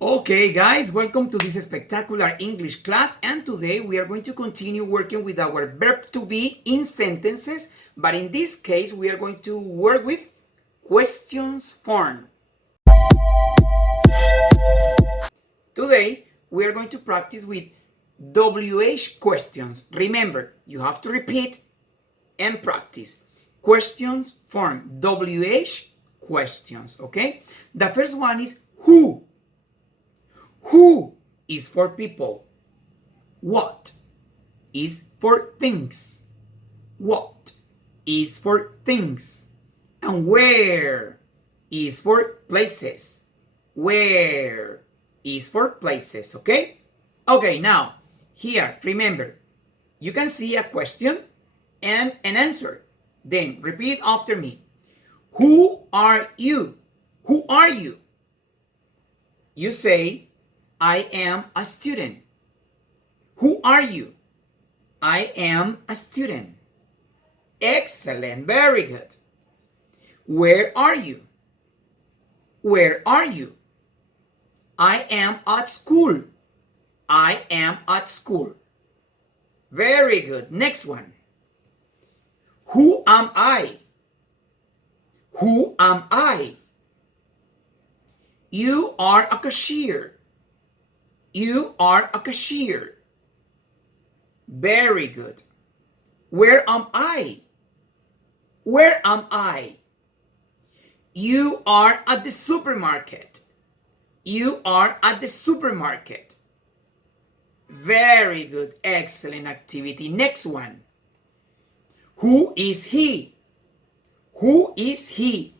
Okay, guys, welcome to this spectacular English class, and today we are going to continue working with our verb to be in sentences, but in this case we are going to work with questions form. Today we are going to practice with WH questions. Remember, you have to repeat and practice. Questions form, WH questions, okay? The first one is who. Who is for people. What is for things. What is for things. And where is for places. Where is for places, okay? Okay, now, here, remember, you can see a question and an answer. Then repeat after me. Who are you? Who are you? You say, I am a student. Who are you? I am a student. Excellent, very good. Where are you? Where are you? I am at school. I am at school. Very good. Next one. Who am I? Who am I? You are a cashier. You are a cashier. Very good. Where am I? Where am I? You are at the supermarket. You are at the supermarket. Very good. Excellent activity. Next one. Who is he? Who is he?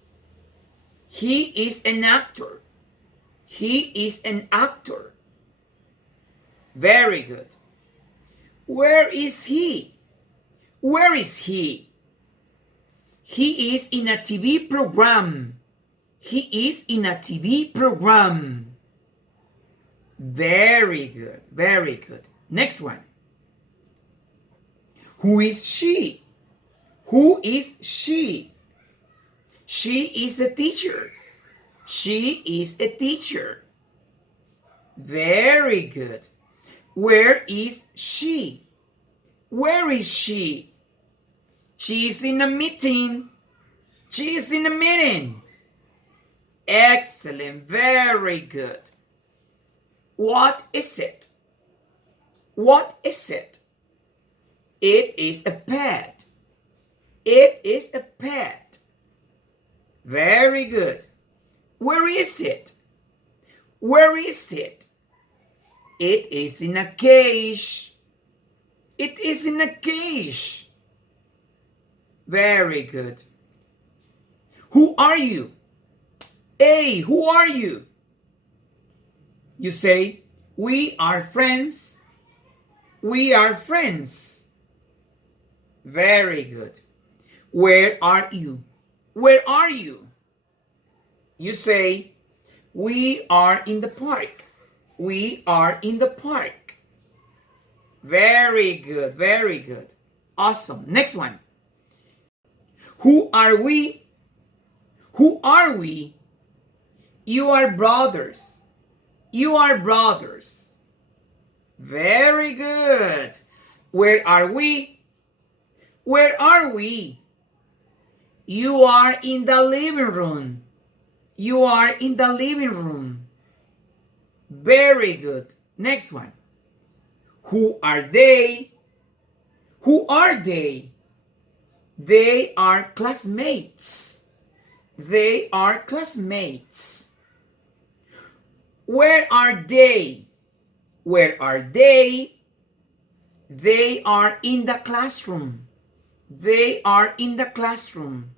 He is an actor. He is an actor. Very good. Where is he? Where is he? He is in a TV program. He is in a TV program. Very good. Very good. Next one. Who is she? Who is she? She is a teacher. She is a teacher. Very good. Where is she? Where is she? She is in a meeting. She is in a meeting. Excellent. Very good. What is it? What is it? It is a pet. It is a pet. Very good. Where is it? Where is it? It is in a cage. It is in a cage. Very good. Who are you? Hey, who are you? You say, we are friends. We are friends. Very good. Where are you? Where are you? You say, we are in the park. We are in the park. Very good, very good. Awesome. Next one. Who are we? Who are we? You are brothers. You are brothers. Very good. Where are we? Where are we? You are in the living room. You are in the living room. Very good. Next one. Who are they? Who are they? They are classmates. They are classmates. Where are they? Where are they? They are in the classroom. They are in the classroom.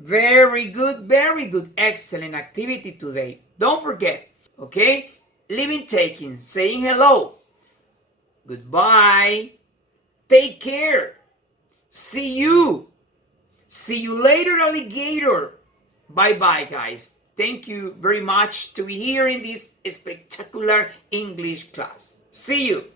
Very good, very good. Excellent activity today. Don't forget, okay? Living, taking, saying hello. Goodbye. Take care. See you. See you later, alligator. Bye-bye, guys. Thank you very much to be here in this spectacular English class. See you.